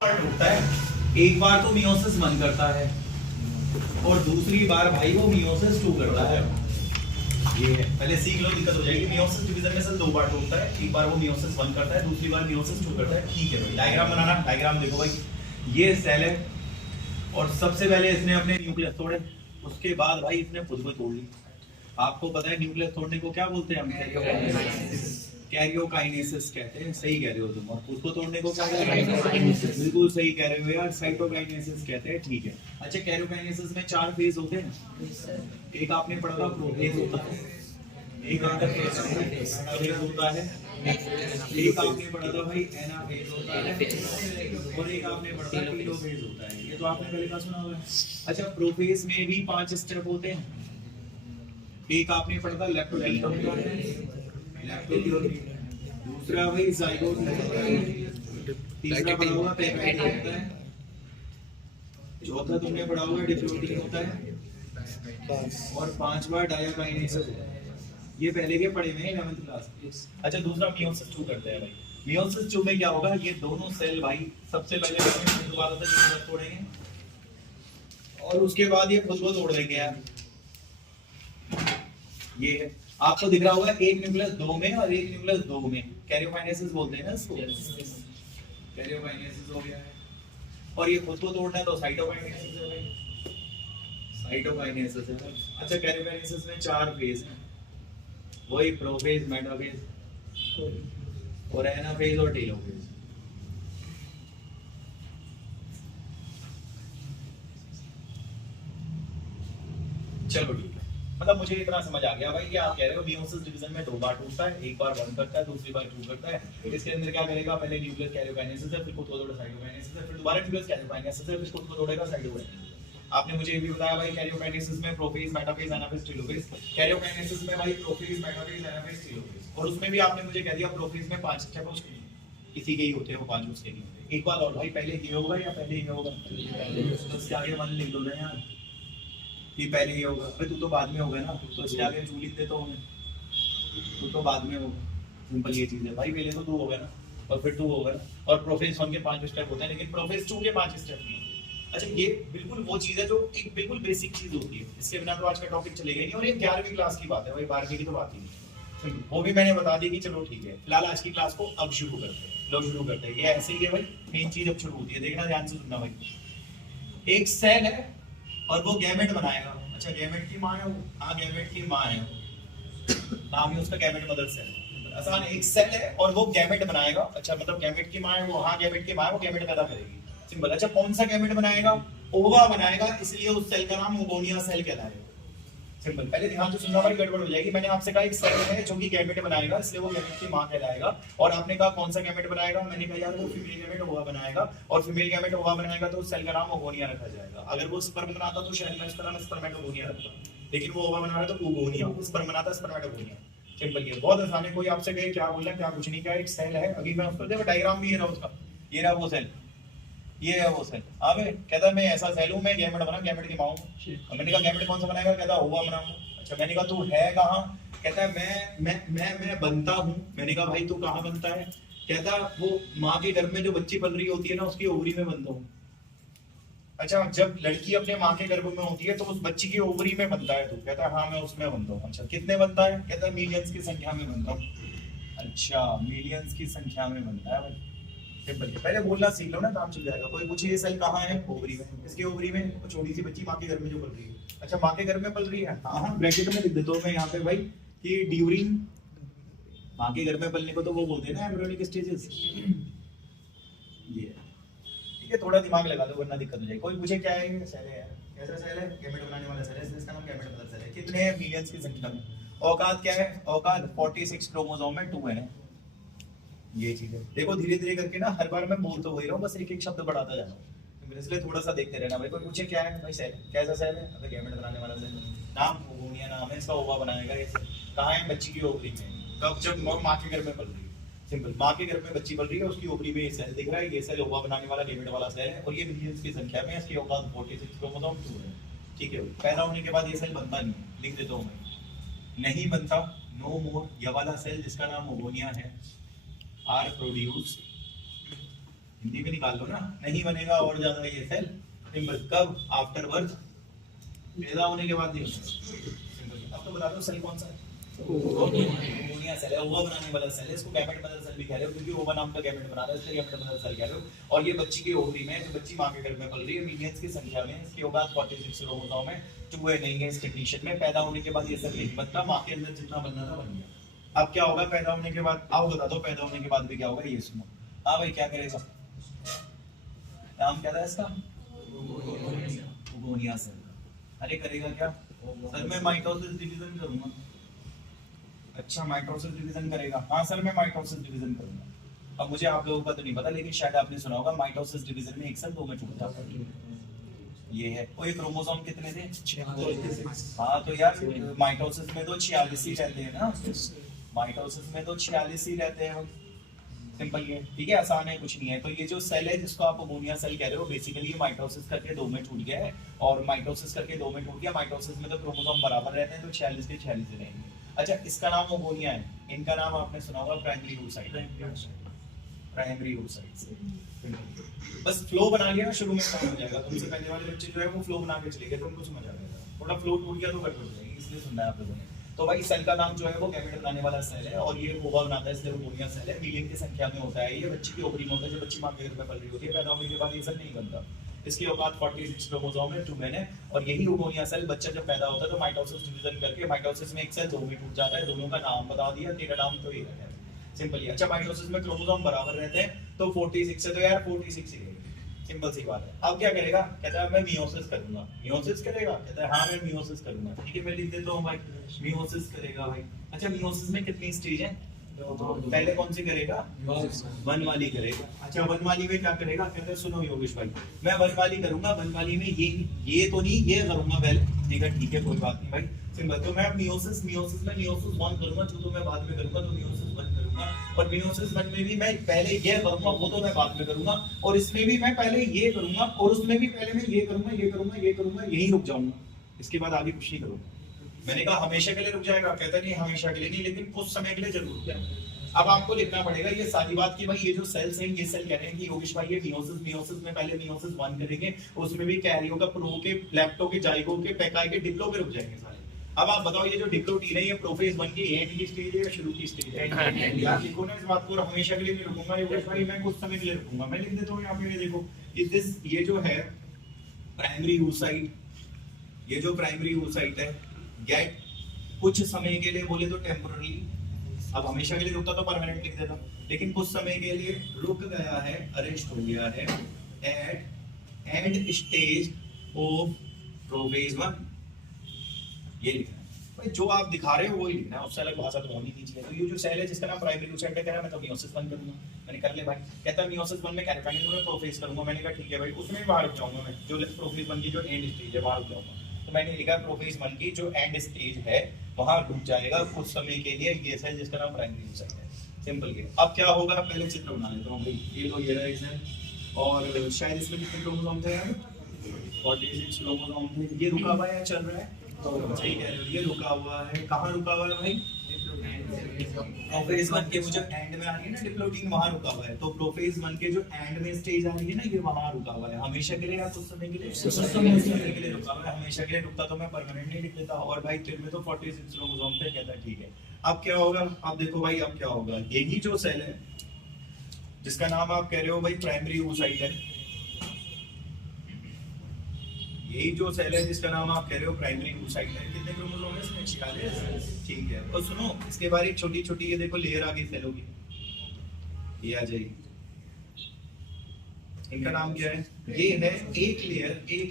होता है, एक बार तो मियोसिस 1 करता है और दूसरी बार भाई वो मियोसिस 2 करता है। ये है, पहले सीख लो, दिक्कत हो जाएगी। मियोसिस डिवीजन में सिर्फ 2 पार्ट होता है, एक बार वो मियोसिस 1 करता है, दूसरी बार मियोसिस 2 करता है। ठीक है भाई, डायग्राम बनाना। डायग्राम देखो भाई, ये सेल है और सबसे पहले इसने अपने न्यूक्लियस तोड़े, उसके बाद भाई इसने खुद को तोड़ ली। आपको पता है न्यूक्लियस तोड़ने को क्या बोलते हैं हम? कैरियोकाइनेसिस कहते हैं। सही कह रहे हो तुम। और उसको तोड़ने को क्या कहते हैं? बिल्कुल सही कह रहे हो यार, साइटोकाइनेसिस कहते हैं। ठीक है। अच्छा, कैरियोकाइनेसिस में 4 फेज होते हैं। एक आपने पढ़ा था प्रोफेज होता है, एक इंटरफेज होता है, एक आपने पढ़ा था भाई एनाफेज होता है, और एक आपने पढ़ा था टेलोफेज होता है। ये तो आपने पहले का सुना होगा। अच्छा, प्रोफेज में भी 5 स्टेप होते हैं। एक आपने पढ़ा था लैक्टोटीन होता है, दूसरा भाई जाइगोट होता है, तीसरा पढ़ा होगा पेप्टाइड होता है, चौथा तुमने पढ़ा होगा डिप्लोटीन होता है, और 5वां डायाकाइनेसिस होता है। ये पहले के पढ़े हुए हैं 11th क्लास। अच्छा, दूसरा मियोसिस 2 करते हैं भाई। मियोसिस 2 में क्या होगा? ये दोनों सेल भाई सबसे पहले दोबारा से न्यूक्लियस तोड़ेंगे और उसके बाद ये खुद को तोड़ देंगे यार। ये है, आपको दिख रहा होगा एक न्यूक्लियस 2 में और एक न्यूक्लियस 2 में। कैरियोकाइनेसिस बोलते हैं ना इसको। कैरियोकाइनेसिस हो गया है। और ये खुद को तोड़ना है तो साइटोकाइनेसिस हो गई। साइटोकाइनेसिस है। अच्छा, कैरियोकाइनेसिस में 4 फेज हैं, वही प्रोफेज, मेटाफेज और एनाफेज और टेलोफेज। चलो ठीक है, मतलब मुझे इतना समझ आ गया भाई कि आप कह रहे हो मियोसिस डिवीजन में 2 बार टूटता है, एक बार 1 करता है, दूसरी बार 2 करता है। इसके अंदर क्या करेगा? पहले न्यूक्लियस कैरियोकाइनेसिस है, फिर खुद को तोड़ेगा साइटोकाइनेसिस है, फिर दोबारा न्यूक्लियस कैरियोकाइनेसिस है, फिर खुद को तोड़ेगा साइटोकाइनेसिस। आपने मुझे ये भी बताया भाई कैरियोकाइनेसिस में prophase, metaphase, anaphase, telophase. Karyokinesis में भाई प्रोफेज, मेटाफेज, एनाफेज, टेलोफेज। और उसमें भी आपने मुझे कह दिया प्रोफेज में 5 स्टेप उसके किसी के ही होते हैं, वो 5 उसके नहीं होते। एक बार और भाई, पहले ये होगा या पहले ये होगा? तो उसके आगे 1 लिख दो यार कि पहले ये होगा। अरे तू तो बाद में होगा ना, तो इसके आगे 2 लिख देता हूं मैं, तू तो बाद में होगा। सिंपल ये चीज है भाई, पहले तो 2 होगा ना और फिर 2 होगा ना। और प्रोफेज 1 के 5 स्टेप होते हैं, लेकिन प्रोफेज 2 के 5 स्टेप नहीं होते। अच्छा, ये बिल्कुल वो चीज है जो एक बिल्कुल बेसिक चीज होती है, इसके बिना तो आज का टॉपिक चलेगा ही नहीं। और ये 11वीं क्लास की बात है भाई, 12वीं की तो बात ही नहीं। वो भी मैंने बता दी कि चलो ठीक है। फिलहाल आज की क्लास को अब शुरू करते हैं। लोग शुरू करते हैं, ये ऐसे ही है भाई, मेन चीज अब शुरू होती है। देखना ध्यान से, सुनना भाई। एक सेल है और वो गैमेट बनाएगा। अच्छा, गैमेट की मां है वो? हाँ, गैमेट की मां है, नाम ही उसका गैमेट मदर सेल। आसान, एक सेल है और वो गैमेट बनाएगा। अच्छा, मतलब गैमेट की मां है वो? हाँ, गैमेट की मां है वो, गैमेट पैदा करेगी। सिंपल। अच्छा, कौन सा गैमेट बनाएगा? ओवा बनाएगा, इसलिए उस सेल का नाम ओवोनिया सेल कहलाएगा। सिंपल। पहले ध्यान से सुनना भाई, गड़बड़ हो जाएगी। मैंने आपसे कहा एक सेल है जो कि गैमेट बनाएगा, इसलिए वो गैमेट की मां कहलाएगा। और आपने कहा कौन सा गैमेट बनाएगा? मैंने कहा यार वो फीमेल गैमेट ओवा बनाएगा, और फीमेल गैमेट ओवा बनाएगा तो उस सेल का नाम ओवोनिया रखा जाएगा। अगर वो स्पर्म बनाता तो शायद मैं इसका नाम स्पर्मेटोगोनिया रखता, लेकिन वो ओवा बना रहा है तो ओवोनिया। स्पर्म बनाता स्पर्मेटोगोनिया। सिंपल। ये बहुत आसान है। कोई आपसे कहे क्या बोलना है, क्या कुछ नहीं, क्या एक सेल है। अभी मैं उसको देखो, डायग्राम भी ये रहा उसका, ये रहा वो सेल, ये है वो सेल। आगे कहता मैं ऐसा सेल हूं, मैं गैमेट बना, गैमेट की मां हूं। मैंने कहा गैमेट कौन सा बनाएगा? कहता ओवा बनाऊंगा। अच्छा, मैंने कहा तू है कहां? कहता है मैं बनता हूं। मैंने कहा भाई तू कहां बनता है? कहता वो मां के गर्भ में जो बच्ची पल रही होती है ना, उसकी ओवरी में बनता हूं। अच्छा, जब लड़की अपने मां के गर्भ में होती है तो उस बच्ची की ओवरी में बनता है तू? कहता है हाँ, मैं उसमें बनता हूँ। अच्छा, कितने बनता है? कहता है मिलियंस की संख्या में बनता हूँ। अच्छा, मिलियंस की संख्या में बनता है भाई। सिंपल। पहले बोलना सीख लो ना, काम चल जाएगा। कोई पूछे ये सेल कहाँ है? ओवरी में। किसकी ओवरी में? वो छोटी सी बच्ची मां के घर में जो पल रही है। अच्छा, मां के घर में पल रही है? हाँ हाँ, ब्रैकेट में लिख देता हूँ मैं यहाँ पे भाई कि ड्यूरिंग मां के घर में पलने को तो वो बोलते हैं ना एम्ब्रियोनिक स्टेजेस। ये ठीक है, थोड़ा दिमाग लगा दो वरना दिक्कत हो जाएगी। कोई पूछे क्या है? सेल है यार। कैसा सेल है? गैमेट बनाने वाला सेल है, इसका नाम गैमेट मदर सेल है। कितने हैं? मिलियंस की संख्या में। औकात क्या है? औकात 46 क्रोमोसोम में 2 है। ये चीज है। देखो धीरे धीरे करके ना, हर बार मैं बोल तो वही रहा हूँ, बस एक एक शब्द बढ़ाता जा रहा हूँ, इसलिए थोड़ा सा देखते रहना भाई। कोई पूछे क्या है भाई? सेल। कैसा सेल है? अबे गैमेट बनाने वाला सेल। नाम ओवोनिया नाम है इसका, ओवा बनाएगा ये सेल। कहाँ है? बच्ची की ओवरी में। कब? जब माँ के घर में पल रही है। सिंपल। माँ के घर में बच्ची पल रही है, उसकी ओवरी में ये सेल दिख रहा है। ये सेल ओवा बनाने वाला गैमेट वाला सेल है, और ये मिलियंस की संख्या में, इसकी औकात 46 क्रोमोसोम 2 है। ठीक है, पैदा होने के बाद ये सेल बनता नहीं, लिख देता हूँ मैं, नहीं बनता। नो मोर। ये वाला सेल जिसका नाम ओवोनिया है आर प्रोड्यूस्ड हिंदी में निकाल लो ना, नहीं बनेगा और ज्यादा ये सेल सिंपल। कब? आफ्टर बर्थ, पैदा होने के बाद नहीं होता सिंपल। अब तो बता दो सेल कौन सा है? ओवोनिया सेल है, ओवा बनाने वाला सेल है। इसको गैमेट मदर सेल भी कह रहे हो क्योंकि ओवा नाम का गैमेट बना रहा है, इसलिए गैमेट मदर सेल कह रहे हो। और ये बच्ची की ओवरी में, जो बच्ची मां के गर्भ में पल रही है, मिलियंस की संख्या में, इसके औकात 46 क्रोमोसोम है, चूहे नहीं है इसके टी-शर्ट में। पैदा होने के बाद ये सेल नहीं बनता, मां के अंदर जितना बनना था बन गया। अब क्या होगा पैदा होने के बाद? आओ बता दो पैदा होने के बाद भी क्या होगा, ये सुनो। हाँ भाई क्या करेगा? नाम क्या था इसका? ओवोनिया सेल। अरे करेगा क्या सर? मैं माइटोसिस डिवीजन करूंगा। अच्छा माइटोसिस डिवीजन करेगा? हाँ सर मैं माइटोसिस डिवीजन करूंगा। अब मुझे आप लोगों का तो नहीं पता, लेकिन शायद आपने सुना होगा माइटोसिस डिवीजन में एक सेल दो में टूटता है। ये है। और ये क्रोमोसोम कितने थे? 46। हाँ तो यार माइटोसिस में तो 46 ही रहते हैं ना, माइटोसिस में तो 46 ही रहते हैं। सिंपल ये, ठीक है, आसान है, कुछ नहीं है। तो ये जो सेल है जिसको आप ओवोनिया सेल कह रहे हो, बेसिकली माइटोसिस करके दो में टूट गया है। और माइटोसिस करके दो में टूट गया, माइटोसिस में तो क्रोमोसोम बराबर रहते हैं, तो 46 के 46 रहेंगे। अच्छा इसका नाम ओवोनिया है, इनका नाम आपने सुना होगा प्राइमरी oocyte। Primary oocyte। बस फ्लो बना लिया ना, शुरू में काम हो जाएगा। तुमसे पहले वाले बच्चे जो है वो फ्लो बना के चले गए, तुमको समझ आ जाएगा। थोड़ा फ्लो टूट गया तो गड़बड़ हो जाएगी, इसलिए सुनना है आप लोगों ने। तो भाई सेल का नाम जो है वो गैमेट बनाने वाला सेल है, और ये ओवा बनाता है, इसलिए ओवोनिया सेल है। मिलियन की संख्या में होता है ये, बच्ची की ओवरी में होता है, जो बच्ची मां के गर्भ में पल रही होती है। पैदा होने के बाद ये सेल नहीं बनता। इसकी औकात 46 क्रोमोसोम है, 2 men है। और यही ओवोनिया सेल बच्चा जब पैदा होता है तो माइटोसिस डिवीजन करके माइटोसिस में एक सेल दो में टूट जाता है। दोनों का नाम बता दिया, तेरा नाम तो ये है सिंपल ही। अच्छा माइटोसिस में क्रोमोसोम बराबर रहते हैं, तो 46 है तो यार 46 ही रहेगी, सिंपल सी बात है। अब क्या करेगा? कहता है मैं मियोसिस करूंगा। मियोसिस करेगा? कहता है हाँ मैं मियोसिस करूंगा। ठीक है मैं लिख देता हूँ भाई, मियोसिस करेगा भाई। अच्छा मियोसिस में कितनी स्टेज है? पहले कौन सी करेगा? वन वाली करेगा। अच्छा वन वाली में क्या करेगा? कहते हैं सुनो योगेश भाई, मैं वन वाली करूंगा, वन वाली में ये तो नहीं, ये करूंगा पहले। ठीक है कोई बात नहीं भाई, सिंपल। तो मैं मियोसिस में मियोसिस 1 करूंगा, जो तो मैं बाद में करूंगा, तो मियोसिस 1 करूंगा। और मियोसिस 1 में भी मैं पहले ये करूंगा, वो तो मैं बाद में करूंगा। और इसमें भी मैं पहले ये करूंगा, और उसमें भी पहले मैं ये करूंगा, यही रुक जाऊंगा। इसके बाद आगे कुछ नहीं करूंगा। मैंने कहा हमेशा के लिए रुक जाएगा? कहता नहीं हमेशा के लिए नहीं, लेकिन कुछ समय के लिए जरूर क्या। अब आपको लिखना पड़ेगा ये सारी बात की भाई ये जो सेल्स हैं, ये सेल कह रहे हैं कि योगेश भाई ये मियोसिस में पहले मियोसिस 1 करेंगे, उसमें भी कैरियो का, प्रो के, लेप्टो के, जाइगो के, पेकाई के, डिप्लो के रुक जाएंगे सारे। अब आप बताओ ये जो डिप्लोटीन है ये प्रोफेज 1 की एंड की स्टेज है या शुरू की स्टेज है? यार लिखो ना इस बात को, हमेशा के लिए नहीं रुकूंगा योगेश भाई, मैं कुछ समय के लिए रुकूंगा। मैं लिख देता हूं यहाँ पे, देखो ये जो है प्राइमरी oocyte, ये जो प्राइमरी oocyte है गेट कुछ समय के लिए, बोले तो टेम्पोररी, अब हमेशा के लिए रुकता तो परमानेंट लिख देता, लेकिन कुछ समय के लिए रुक गया है, अरेस्ट हो गया है at end stage of prophase 1। ये लिखना है भाई, जो आप दिखा रहे हो वही लिखना है, उससे अलग भाषा तो होनी नहीं चाहिए। तो ये जो सेल है जिसका नाम प्राइमरी oocyte है, कह रहा है मैं तो मियोसिस 1 करूंगा। मैंने कर लिया भाई, कहता है मियोसिस 1 में कैरेटाइन में प्रोफेज करूंगा। मैंने कहा ठीक है भाई, उसमें बाहर रुक जाऊंगा मैं, जो प्रोफेज 1 की जो एंड स्टेज है वहां रुक जाऊंगा। तो मैंने लिखा प्रोफेज 1 की जो एंड स्टेज है वहां रुक जाएगा कुछ समय के लिए ये सेल जिसका नाम प्राइमरी oocyte है, सिंपल ये। अब क्या होगा, पहले चित्र बना लेता हूं भाई। ये लो ये रहा सेल, और शायद इसमें कितने क्रोमोसोम थे यार? 46 क्रोमोसोम थे। ये रुका हुआ है, चल रहा है, तो सही कह रहे हो, ये रुका हुआ है। कहां रुका हुआ है भाई? प्रोफेज 1 के जो एंड में आ रही है ना डिप्लोटीन, वहां रुका हुआ है। तो प्रोफेज 1 के जो एंड में स्टेज आ रही है ना, ये वहां रुका हुआ है। हमेशा के लिए या कुछ समय के लिए? कुछ समय के लिए रुका हुआ है। हमेशा के लिए रुकता तो मैं परमानेंटली लिख देता। और भाई तेरे में तो 46 क्रोमोसोम थे, कहता है ठीक है। अब क्या होगा? अब देखो भाई अब क्या होगा, यही जो सेल है जिसका नाम आप कह रहे हो भाई प्राइमरी oocyte है, यही जो सेल है जिसका नाम आप कह रहे हो प्राइमरी oocyte है, कितने क्रोमोसोम है इसमें? 46। ठीक है, और सुनो इसके बारे में छोटी छोटी ये देखो लेयर आ गई सेलों की, ये आ जाएगी। इनका नाम क्या है? ये है एक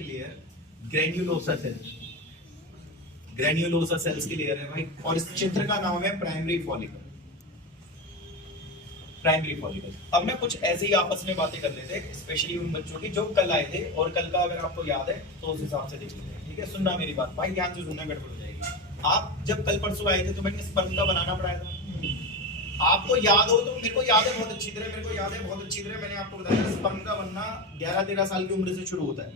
layer granulosa cell, granulosa cells की लेयर है भाई। और इस चित्र का नाम है प्राइमरी फॉलिकल, प्राइमरी फॉलिकल। अब ना कुछ ऐसे ही आपस में बातें कर लेते हैं, स्पेशली उन बच्चों की जो कल आए थे, और कल का अगर आपको याद है तो उस हिसाब से देख लेते हैं। ठीक है, सुनना मेरी बात भाई, ध्यान से सुनना, गड़बड़ हो जाएगी। आप जब कल परसों आए थे तो मैंने स्पर्म का बनाना पड़ाया था, आपको याद हो तो? मेरे को याद है बहुत अच्छी तरह, मेरे को याद है बहुत अच्छी तरह। मैंने आपको बताया स्पर्म का बनना 11-13 साल की उम्र से शुरू होता है,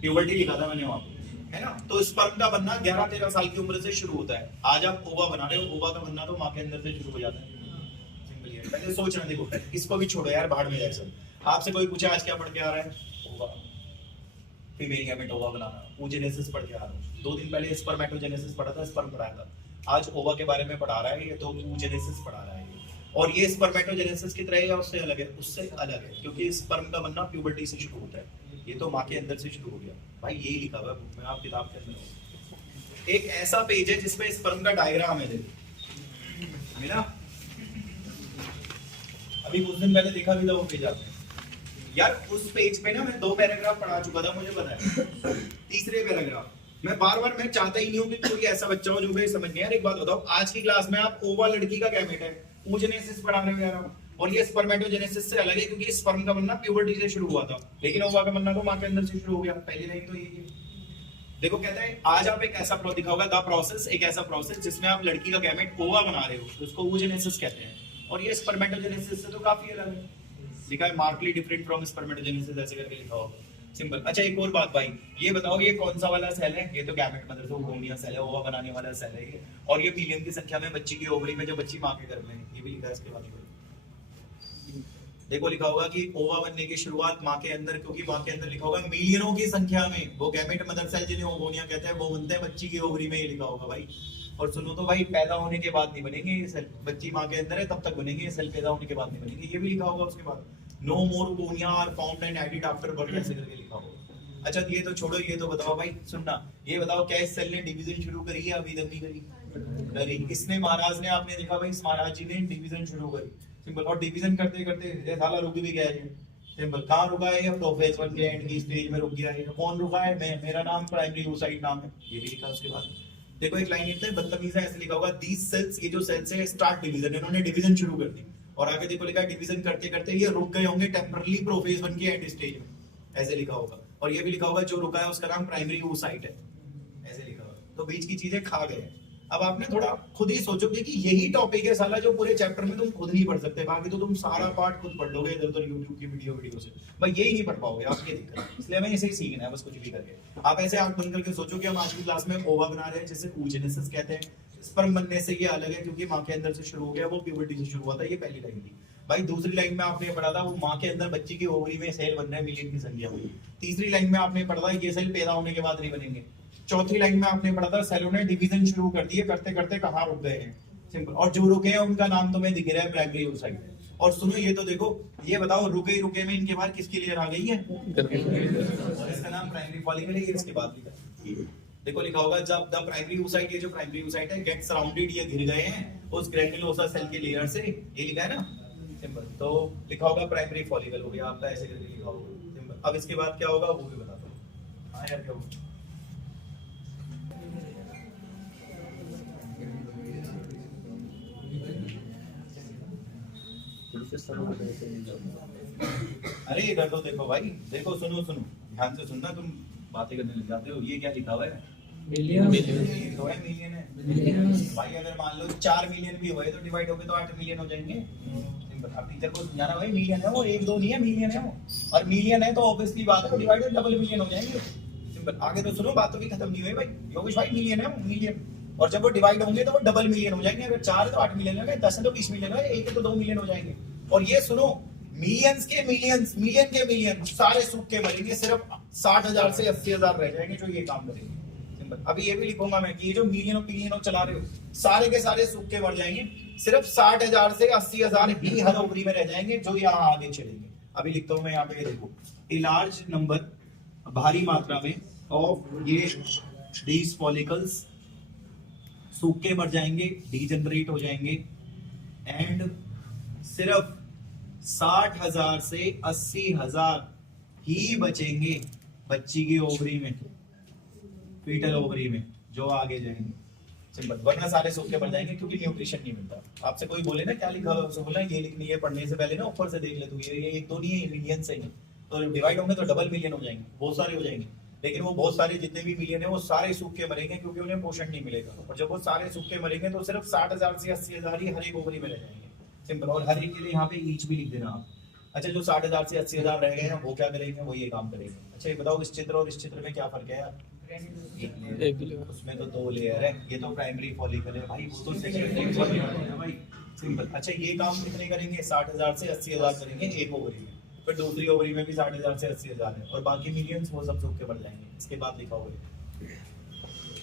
प्यूबर्टी लिखा था मैंने वहां पे, है ना? तो स्पर्म का बनना 11-13 साल की उम्र से शुरू होता है। आज आप ओवा बना रहे हो, ओवा का बनना तो मां के अंदर से शुरू हो जाता है। पहले सोचना, देखो इसको भी छोड़ो यार, बाहर में जाए सब। आपसे कोई पूछे आज क्या पढ़ के आ रहा है? ओवा, फीमेल गैमेट ओवा बनाना, oogenesis पढ़ के आ रहा हूँ। 2 दिन पहले स्पर्मेटोजेनेसिस पढ़ा था, स्पर्म पढ़ाया था। आज ओवा के बारे में पढ़ा रहा है, ये तो oogenesis पढ़ा रहा है। और ये स्पर्मेटोजेनेसिस की तरह है या उससे अलग है? उससे अलग है, क्योंकि स्पर्म का बनना प्यूबर्टी से शुरू होता है, ये तो माँ के अंदर से शुरू हो गया। भाई यही लिखा हुआ है बुक में, आप किताब के अंदर एक ऐसा पेज है जिसमें स्पर्म का डायग्राम है, देखो मिला? अभी कुछ दिन पहले देखा भी था वो पेज आपने यार। उस पेज पे ना मैं 2 पैराग्राफ पढ़ा चुका था, मुझे पता है। तीसरे पैराग्राफ मैं बार-बार, मैं चाहता ही नहीं हूं कि कोई ऐसा बच्चा हो जो भी समझ नहीं। यार एक बात बताओ, आज की क्लास में आप ओवा लड़की का गैमेट है, oogenesis पढ़ा रहे हो यार, और ये स्पर्मेटोजेनेसिस से अलग है, क्योंकि स्पर्म का बनना प्यूबर्टी से शुरू हुआ था, लेकिन ओवा का बनना तो मां के अंदर से शुरू हो गया। पहली लाइन तो यही है। देखो कहता है आज आप एक ऐसा दिखा होगा द प्रोसेस, एक ऐसा प्रोसेस जिसमें आप लड़की का गैमेट ओवा बना रहे हो, तो उसको oogenesis कहते हैं। और ये स्पर्मेटोजेनेसिस से तो काफी अलग है, लिखा है मार्कली डिफरेंट फ्रॉम स्पर्मेटोजेनेसिस, ऐसे करके लिखा होगा, सिंपल। अच्छा एक और बात भाई, ये बताओ ये कौन सा वाला सेल है? ये तो गैमेट मतलब जो ओवोनिया सेल है, ओवा बनाने वाला सेल है ये। और ये मिलियन की संख्या में बच्ची की ओवरी में, जो बच्ची मां के गर्भ में है, ये भी लिखा है इसके बाद। देखो लिखा होगा कि ओवा बनने की शुरुआत मां के अंदर, क्योंकि मां के अंदर लिखा होगा मिलियनों की संख्या में वो गैमेट मदर सेल जिन्हें ओवोनिया कहते हैं, वो बनते हैं बच्ची की ओवरी में, ये लिखा होगा भाई। और सुनो तो भाई, पैदा होने के बाद नहीं बनेंगे ये सेल, बच्ची मां के अंदर है तब तक बनेंगे ये सेल, पैदा होने के बाद नहीं बनेंगे, ये भी लिखा होगा उसके बाद। No more oogonia are found and added after birth, ऐसे करके लिखा होगा। अच्छा ये तो छोड़ो, ये तो बताओ भाई, सुनना, ये बताओ क्या इस सेल ने डिवीजन शुरू करी है? अभी तक नहीं करी, करी किसने? महाराज ने। आपने देखा भाई, इस महाराज जी ने डिवीजन शुरू करी, सिंपल। और डिवीजन करते करते ये साला रुक भी गया है, सिंपल। कहाँ रुका है? ये प्रोफेज 1 के एंड की स्टेज में रुक गया है। कौन रुका है? मैं, मेरा नाम प्राइमरी oocyte नाम है, ये भी लिखा उसके बाद। देखो एक लाइन इतने बदतमीज है, ऐसे लिखा होगा दीस सेल्स, ये जो सेल्स है स्टार्ट डिवीजन, इन्होंने डिवीजन शुरू कर दी। और आगे देखो लिखा है डिवीजन करते करते ये रुक गए होंगे टेम्परली प्रोफेज 1 के एंड स्टेज में, ऐसे लिखा होगा। और ये भी लिखा होगा जो रुका है उसका नाम प्राइमरी oocyte है, ऐसे लिखा होगा। तो बीच की चीजें खा गए। अब आपने थोड़ा खुद ही सोचोगे कि यही टॉपिक है साला जो पूरे चैप्टर में तुम खुद नहीं पढ़ सकते, बाकी तो तुम सारा पार्ट खुद पढ़ लोगे इधर उधर यूट्यूब की वीडियो से, भाई यही नहीं पढ़ पाओगे, आपकी दिक्कत है। इसलिए हमें इसे ही सीखना है बस, कुछ भी करके। आप ऐसे आंख बंद करके सोचो कि हम आज की क्लास में ओवा बना रहे हैं, जिसे oogenesis कहते हैं। स्पर्म बनने से ये अलग है, क्योंकि मां के अंदर से शुरू हो गया, वो प्यूबर्टी से शुरू हुआ था, ये पहली लाइन थी भाई। दूसरी लाइन में आपने पढ़ा था वो मां के अंदर बच्ची की ओवरी में सेल बन रहे हैं मिलियन की संख्या में। तीसरी लाइन में आपने पढ़ा था ये सेल पैदा होने के बाद नहीं बनेंगे। चौथी लाइन में आपने पढ़ा था सेलों ने डिवीजन शुरू कर दिए, करते करते कहां रुक गए हैं, सिंपल। और जो रुके हैं उनका नाम तुम्हें दिख रहा है प्राइमरी oocyte। और सुनो ये तो देखो, ये बताओ रुके ही रुके में इनके बाहर किसकी लेयर आ गई है? इसका नाम प्राइमरी फॉलिकल है, ये इसके बाद लिखा। देखो लिखा होगा जब द प्राइमरी oocyte, ये जो प्राइमरी oocyte है गेट सराउंडेड, ये घिर गए हैं उस ग्रैन्युलोसा सेल के लेयर से, ये लिखा है ना, सिंपल। तो लिखा होगा प्राइमरी फॉलिकल हो गया आपका, ऐसे करके लिखा होगा, सिंपल। अब इसके बाद क्या होगा वो भी बताता हूं। हाँ यार क्या होगा? अरे इधर तो देखो भाई, देखो सुनो सुनो ध्यान से सुनना, तुम बातें करने लग जाते हो। ये क्या लिखा हुआ है? मिलियन। तो है मिलियन है भाई। अगर मान लो 4 मिलियन भी हुए तो डिवाइड हो गए तो 8 मिलियन हो जाएंगे, सिंपल। अब टीचर को समझाना भाई मिलियन है वो, 1 2 नहीं है, मिलियन है वो। और मिलियन है तो ऑब्वियसली बात है डिवाइड डबल मिलियन हो जाएंगे, सिंपल। आगे तो सुनो, बात तो भी खत्म नहीं हुई भाई। योगेश भाई मिलियन है वो, मिलियन। और जब वो डिवाइड होंगे तो वो डबल मिलियन हो जाएंगे। अगर 4 है तो 8 मिलियन हो गए, 10 है तो 20 मिलियन हो गए, 1 है तो 2 मिलियन हो जाएंगे। और ये सुनो, मिलियंस के मिलियंस, मिलियन के मिलियन सारे सूख के मरेंगे, सिर्फ 60,000 से 80,000 रह जाएंगे जो ये काम करेंगे, सिंपल। अभी ये भी लिखूंगा मैं कि ये जो मिलियनों बिलियनों चला रहे हो सारे के सारे सूख के मर जाएंगे, सिर्फ 60,000 से 80,000 ही हर ओवरी में रह जाएंगे जो यहाँ आगे चलेंगे। अभी लिखता हूँ मैं यहाँ पे, देखो ए लार्ज नंबर, भारी मात्रा में, ऑफ ये दीज फॉलिकल्स सूख के मर जाएंगे, डीजनरेट हो जाएंगे, एंड सिर्फ 60,000 से 80,000 ही बचेंगे बच्ची की ओवरी में, फीटल ओवरी में, जो आगे जाएंगे, सिंपल। वरना सारे सूख के मर जाएंगे क्योंकि न्यूट्रिशन नहीं मिलता। आपसे कोई बोले ना क्या लिखा हुआ, उससे बोला ये लिखनी है, पढ़ने से पहले ना ऊपर से देख ले तू, ये 1 2 नहीं है, मिलियन से ही। तो डिवाइड होंगे तो डबल मिलियन हो जाएंगे, बहुत सारे हो जाएंगे। लेकिन वो बहुत सारे जितने भी मिलियन है वो सारे सूख के मरेंगे क्योंकि उन्हें पोषण नहीं मिलेगा। और जब वो सारे सूख के मरेंगे तो सिर्फ 60,000 से 80,000 ही हर एक ओवरी में रह जाएंगे, सिंपल। और हर एक के लिए यहाँ पे ईच भी लिख देना आप। अच्छा जो 60,000 से 80,000 रह गए हैं वो क्या करेंगे? वो ये काम करेंगे। अच्छा ये बताओ इस चित्र और इस चित्र में क्या फर्क है यार? उसमें तो 2 लेयर है, ये तो प्राइमरी फॉलिकल है भाई, वो तो सेकेंडरी फॉलिकल है भाई, सिंपल। अच्छा ये काम कितने करेंगे? 60,000 से 80,000 करेंगे एक ओवरी में। फिर दूसरी ओवरी में भी 60,000 से 80,000 है, और बाकी मिलियंस वो सब सूख के मर जाएंगे। इसके बाद लिखा हुआ है,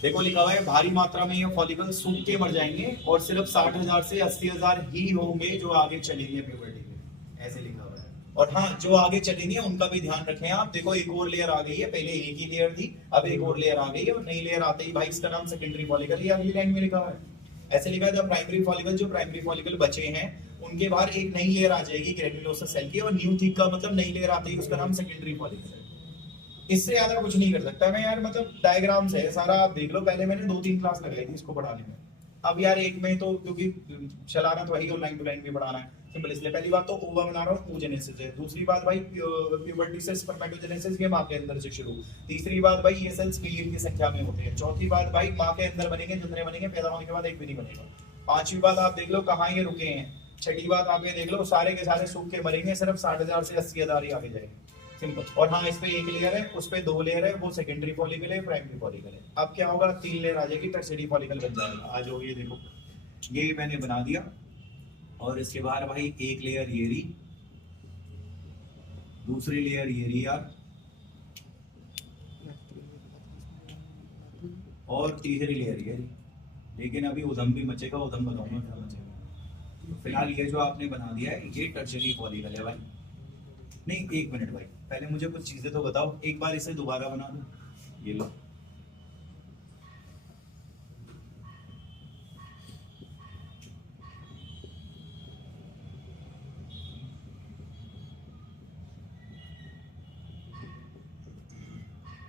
देखो लिखा हुआ है भारी मात्रा में ये फॉलिकल सूख के मर जाएंगे और सिर्फ 60,000 से 80,000 ही होंगे जो आगे चलेंगे प्यूबर्टी में, ऐसे लिखा हुआ है। और हाँ, जो आगे चलेंगे उनका भी ध्यान रखें आप। देखो एक और लेयर आ गई है, पहले एक ही लेयर थी, अब एक और लेयर आ गई है, और नई लेयर आते ही भाई इसका नाम सेकेंडरी फॉलिकल, ये अगली लाइन में लिखा हुआ है। ऐसे लिखा है प्राइमरी फॉलिकल, जो प्राइमरी फॉलिकल बचे हैं उनके बाहर एक नई लेयर आ जाएगी ग्रेन्युलोसस सेल की, और न्यू थिक का मतलब नई लेयर आते ही उसका नाम सेकेंडरी फॉलिकल है। इससे ज्यादा कुछ नहीं कर सकता मैं यार, मतलब डायग्राम्स है सारा, आप देख लो। पहले मैंने 2-3 क्लास कर ली थी इसको पढ़ाने में, अब यार एक में तो क्योंकि चलाना तो वही और लाइन टू लाइन भी पढ़ाना है सिंपल, इसलिए पहली बात तो ओवा बना रहा हूँ, oogenesis है। दूसरी बात भाई प्यूबर्टी से स्पर्मेटोजेनेसिस, ये मां के अंदर से शुरू। तीसरी बात भाई ये सेल्स बिलियन की संख्या में होते हैं। चौथी बात भाई मां के अंदर बनेंगे जितने बनेंगे, पैदा होने के बाद एक भी नहीं बनेगा। पांचवी बात आप देख लो कहाँ ये रुके हैं। छठी बात आप ये देख लो सारे के सारे सूख के मरेंगे, सिर्फ 60,000 से 80,000 ही आगे जाएंगे सिंपल। और हाँ, इस पे एक लेयर है, उस पे 2 लेयर है, वो सेकेंडरी फॉलिकल है, प्राइमरी फॉलिकल है। अब क्या होगा, 3 लेयर आ जाएगी, टर्शियरी फॉलिकल बन जाएगा। आज हो, ये देखो ये मैंने बना दिया, और इसके बाहर भाई एक लेयर ये रही, दूसरी लेयर ये रही यार, और तीसरी लेयर ये रही। लेकिन अभी उधम भी मचेगा, उधम बताऊंगा क्या मचेगा। तो फिलहाल ये जो आपने बना दिया है ये टर्शियरी फॉलिकल है भाई। नहीं, एक मिनट भाई, पहले मुझे कुछ चीजें तो बताओ, एक बार इसे दोबारा बना दो, ये लो।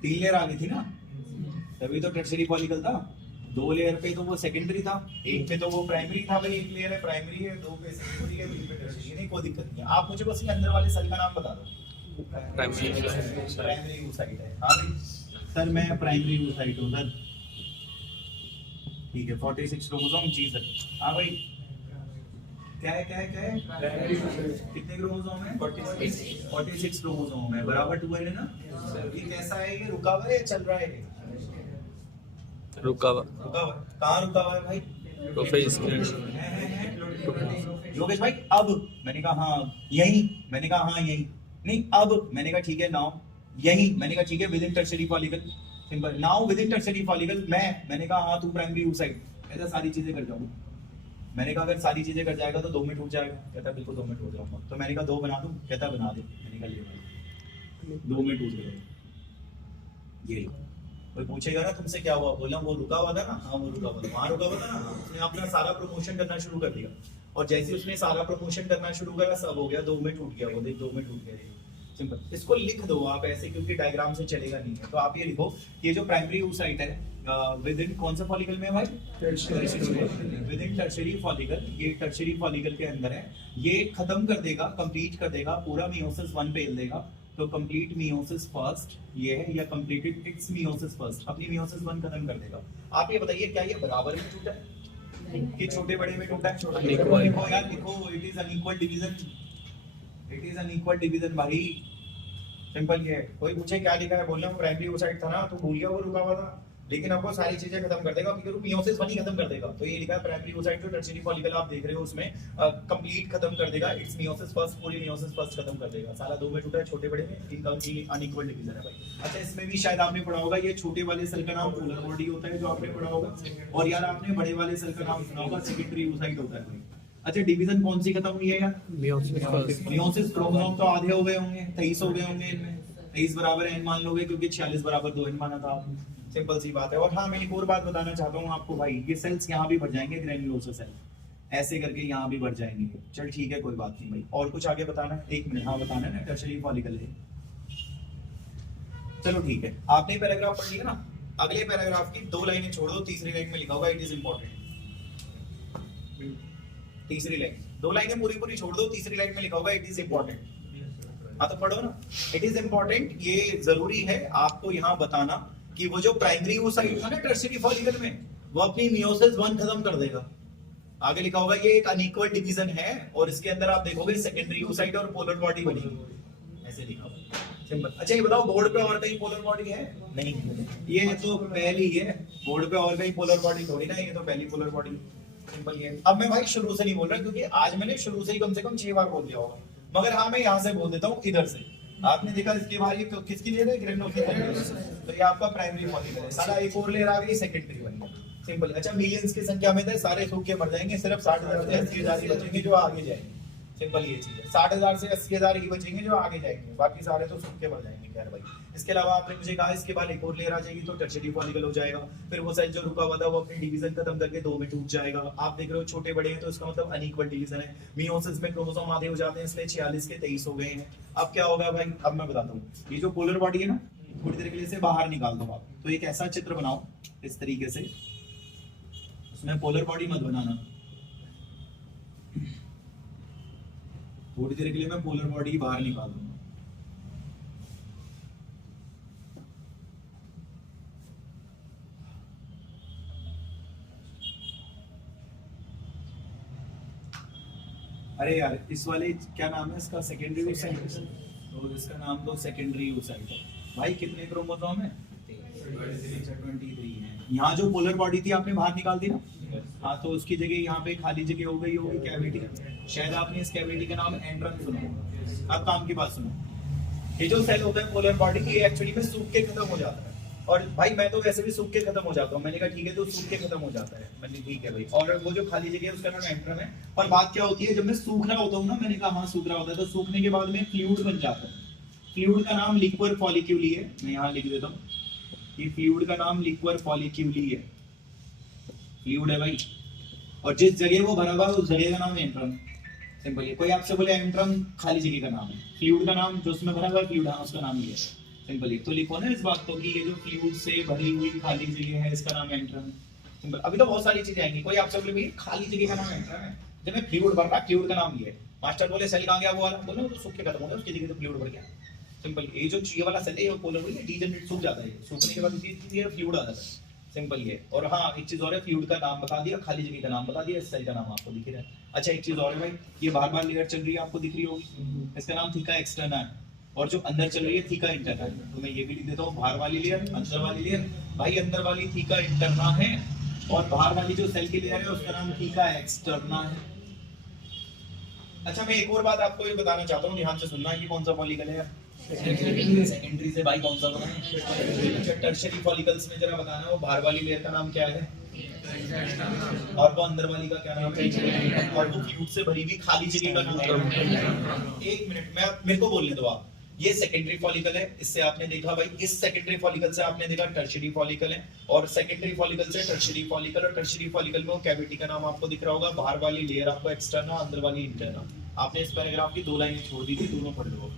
तीन लेयर आ गई थी ना, तभी तो टर्शियरी फॉलिकल था। 2 लेयर पे तो वो सेकेंडरी था, एक पे तो वो प्राइमरी था भाई। एक लेयर है प्राइमरी है, 2 पे सेकेंडरी है, 3 पे टर्शियरी। नहीं, कोई दिक्कत नहीं है। आप मुझे बस ये अंदर वाले सेल का नाम बता दो। प्राइमरी oocyte है। हाँ भाई सर, मैं प्राइमरी oocyte हूँ सर। ठीक है, 46 क्रोमोसोम। जी सर। हाँ भाई, क्या है क्या है क्या है, कितने क्रोमोसोम है? 46 क्रोमोसोम है, बराबर 2 है ना। ये कैसा है, ये रुका हुआ है या चल रहा है? रुका हुआ। कहाँ रुका हुआ है भाई? तो फेस योगेश भाई, अब मैंने कहा हाँ यही, मैंने कहा हाँ यही, नहीं अब मैंने कहा ठीक है, नाउ यही, मैंने कहा ठीक है, with in tertiary follicle simple. Now with in tertiary follicle मैंने कहा हाँ तू प्राइमरी oocyte, ऐसा सारी चीजें कर जाऊंगा। मैंने कहा अगर सारी चीजें कर जाएगा तो 2 में टूट जाएगा। कहता बिल्कुल 2 में टूट जाऊंगा। तो मैंने कहा 2 बना दूं, कहता बना दे। मैंने कहा ले 2 में टूट गए। ये लो, कोई पूछेगा ना तुमसे क्या हुआ, बोलना वो रुका हुआ था ना। हाँ वो रुका हुआ था, वहां रुका हुआ था ना। उसने अपना सारा प्रमोशन करना शुरू कर दिया, और जैसे उसने सारा प्रमोशन करना शुरू करा सब हो गया, 2 में टूट गया। वो देख 2 में टूट गया। सिंपल, इसको लिख दो आप ऐसे, क्योंकि डायग्राम से चलेगा नहीं है। तो आप ये लिखो, ये जो प्राइमरी oocyte है विद इन कौन सा फॉलिकल में है भाई? With in tertiary follicle. ये टर्शियरी फॉलिकल के अंदर है। ये खत्म कर देगा, कंप्लीट कर देगा, पूरा मियोसिस 1 पे हिल देगा। तो कंप्लीट मियोसिस फर्स्ट ये है, या कंप्लीटेड इट्स मियोसिस फर्स्ट, अपनी मियोसिस 1 खत्म कर देगा। आप ये बताइए क्या ये बराबर में टूटा है कि छोटे बड़े में टूटा है? लिखो यार, लिखो, it is unequal division. It is unequal division भाई, सिंपल ये है। कोई पूछे क्या लिखा है, बोलना प्राइमरी oocyte था ना, तो भूल गया वो रुका हुआ था। लेकिन आपको सारी चीजें खत्म कर देगा, क्योंकि मियोसिस 1 ही खत्म कर देगा। तो ये लिखा है प्राइमरी oocyte, जो टर्शियरी फॉलिकल आप देख रहे हो उसमें कंप्लीट खत्म कर देगा। इट्स मियोसिस फर्स्ट, पूरी मियोसिस फर्स्ट खत्म कर देगा। सारा 2 में टूटा है, छोटे बड़े में इनका अनइक्वल डिवीजन है भाई। अच्छा, इसमें भी शायद आपने पढ़ा होगा, ये छोटे वाले सेल का नाम पोलर बॉडी होता है, जो आपने पढ़ा होगा। और यार आपने बड़े वाले सेल का नाम सुना होगा, सेकेंडरी oocyte होता है भाई। अच्छा, डिवीजन कौन सी खत्म हुई है यार? मियोसिस। क्रोमोसोम तो आधे हो गए होंगे, 23 हो गए होंगे इनमें। 23 बराबर n मान लोगे, क्योंकि 46 बराबर 2n माना था आपने। सिंपल सी बात है। और हाँ, मैं एक और बात बताना चाहता हूँ आपको भाई, ये सेल्स यहाँ भी बढ़ जाएंगे, ग्रेन्युलोसस सेल ऐसे करके यहाँ भी बढ़ जाएंगे। चल ठीक है, कोई बात नहीं भाई। और कुछ आगे बताना है? 1 मिनट। हाँ बताना है ना, टर्शियरी फॉलिकल है। चलो ठीक है, आपने पैराग्राफ पढ़ लिया ना। अगले पैराग्राफ की 2 लाइनें छोड़ दो, तीसरी लाइन में लिखा होगा इट इज इंपॉर्टेंट। तीसरी लाइन, 2 लाइनें पूरी पूरी छोड़ दो, तीसरी लाइन में लिखा होगा इट इज इंपॉर्टेंट। हाँ तो पढ़ो ना, इट इज इंपॉर्टेंट। ये जरूरी है आपको यहाँ बताना कि वो जो प्राइमरी oocyte था ना टर्शियरी फॉलिकल में, वो अपनी मियोसिस 1 खत्म कर देगा। आगे लिखा होगा ये एक अनइक्वल डिवीजन है, और इसके अंदर आप देखोगे सेकेंडरी oocyte और पोलर बॉडी बनेगी। ऐसे लिखा होगा, सिंपल। अच्छा ये बताओ, बोर्ड पे और कहीं पोलर बॉडी है? नहीं, ये तो पहली है। बोर्ड पे और कहीं पोलर बॉडी थोड़ी ना, ये तो पहली पोलर बॉडी। सिंपल ये। अब मैं भाई शुरू से नहीं बोल रहा, क्योंकि आज मैंने शुरू से ही कम 6 बार बोल दिया होगा। मगर हाँ मैं यहाँ से बोल देता हूँ इधर से। आपने देखा इसके बाहर ये किसकी लेयर है, ग्रेनुलोफिल, तो ये आपका प्राइमरी फॉलिकल है। साला एक और लेयर आ गई सेकेंडरी बन गया, सिंपल। अच्छा मिलियंस की संख्या में थे, सारे सूख के मर जाएंगे, सिर्फ 60,000 से 80,000 ही बचेंगे जो आगे जाएंगे, सिंपल ये चीज है। 60,000 से 80,000 ही बचेंगे जो आगे जाएंगे, बाकी सारे तो सूख के मर जाएंगे। खैर भाई इसके अलावा आपने मुझे कहा इसके बाद एक और लेयर आ जाएगी तो टर्शियरी फॉलिकल हो जाएगा। फिर वो सेल जो रुका हुआ था वो अपनी डिवीजन खत्म करके दो में टूट जाएगा। आप देख रहे हो छोटे बड़े हैं तो इसका मतलब अनइक्वल डिवीजन है। मियोसिस में क्रोमोसोम आधे हो जाते हैं, इसलिए 46 के 23 हो गए हैं। अब क्या होगा भाई, अब मैं बताता हूँ। ये जो पोलर बॉडी है ना, थोड़ी देर के लिए इसे बाहर निकाल दो आप। तो एक ऐसा चित्र बनाओ इस तरीके से, उसमें पोलर बॉडी मत बनाना। थोड़ी देर के लिए मैं पोलर बॉडी बाहर निकाल दूंगा। अरे यार इस वाले क्या नाम है इसका, सेकेंडरी oocyte, तो इसका नाम तो सेकेंडरी oocyte है। भाई कितने क्रोमोसोम है, 23 है। यहाँ जो पोलर बॉडी थी आपने बाहर निकाल दी ना, हाँ तो उसकी जगह यहाँ पे खाली जगह हो गई होगी कैविटी। शायद आपने इस कैविटी का नाम एंड्रम सुना होगा। अब काम की बात सुनो, ये जो सेल होता है पोलर बॉडी, ये एक्चुअली में सूख के खत्म हो जाता है। और भाई मैं तो वैसे भी सूख के खत्म हो जाता हूँ। मैंने कहा ठीक है तो सूख के खत्म हो जाता है, मैंने ठीक है भाई। और वो जो खाली जगह है उसका नाम एंड्रम है। पर बात क्या होती है, जब मैं सूख रहा होता हूँ ना, मैंने कहा हाँ सूख रहा होता है, तो सूखने के बाद में फ्लूइड बन जाता है। फ्लूइड का नाम लिक्विड फॉलिक्यूली है, मैं यहाँ लिख देता हूँ। ये फ्लूइड का नाम लिक्विड फॉलिक्यूली है, फ्लूइड है भाई। और जिस जगह वो भरा हुआ है उस जगह का नाम एंट्रम, सिंपल है। कोई आपसे बोले एंट्रम खाली जगह का नाम है, फ्लूइड का नाम जो उसमें भरा हुआ है फ्लूइड, हाँ उसका नाम ये है, सिंपल है। तो लिखो ना इस बात को कि ये जो फ्लूइड से भरी हुई खाली जगह है इसका नाम एंट्रम, सिंपल। अभी तो बहुत सारी चीजें आएंगी। कोई आपसे बोले भैया खाली जगह का नाम एंट्रम है, जब मैं फ्लूइड भर रहा, फ्लूइड का नाम ये है। मास्टर बोले सेल कहाँ गया वो वाला, बोलो तो सूख के खत्म हो गया, उसकी जगह तो फ्लूइड भर गया, सिंपल। ये जो ये वाला सेल है ये पोलर बॉडी डीजनरेट सूख जाता है, सूखने के बाद इसी फ्लूइड आ जाता है, सिंपल ये। और हाँ एक चीज और है, फ्लूइड का नाम बता दिया, खाली जगह का नाम बता दिया, इस सेल का नाम आपको दिख रहा है। अच्छा एक चीज और है भाई, ये बार बार लेयर चल रही है आपको दिख रही होगी, इसका नाम थीका एक्सटर्ना है। और जो अंदर चल रही है थीका इंटरना है। तो मैं ये भी लिख देता हूँ, बाहर वाली लेयर, अंदर वाली लेयर। भाई अंदर वाली थीका इंटरना है और बाहर वाली जो सेल की लेयर है उसका नाम थीका एक्सटर्ना है। अच्छा मैं एक और बात आपको ये बताना चाहता हूँ, ध्यान से सुनना है कि कौन सा फॉलिकल है। सेकेंडरी से भाई कौन सा बना है। अच्छा टर्शियरी फॉलिकल्स में जरा बताना, वो बाहर वाली लेयर का नाम क्या है और वो अंदर वाली का क्या नाम है, और वो फ्लूइड से भरी हुई खाली जगह का नाम है। एक मिनट मैं मेरे को बोलने दो आप। ये सेकेंडरी फॉलिकल है, इससे आपने देखा भाई, इस सेकेंडरी फॉलिकल से आपने देखा टर्शियरी फॉलिकल है, और सेकेंडरी फॉलिकल से टर्शियरी फॉलिकल, और टर्शियरी फॉलिकल में वो कैविटी का नाम आपको दिख रहा होगा, बाहर वाली लेयर आपको एक्सटर्ना, अंदर वाली इंटरना। आपने इस पैराग्राफ की 2 लाइनें छोड़ दी थी, दोनों पढ़ लो।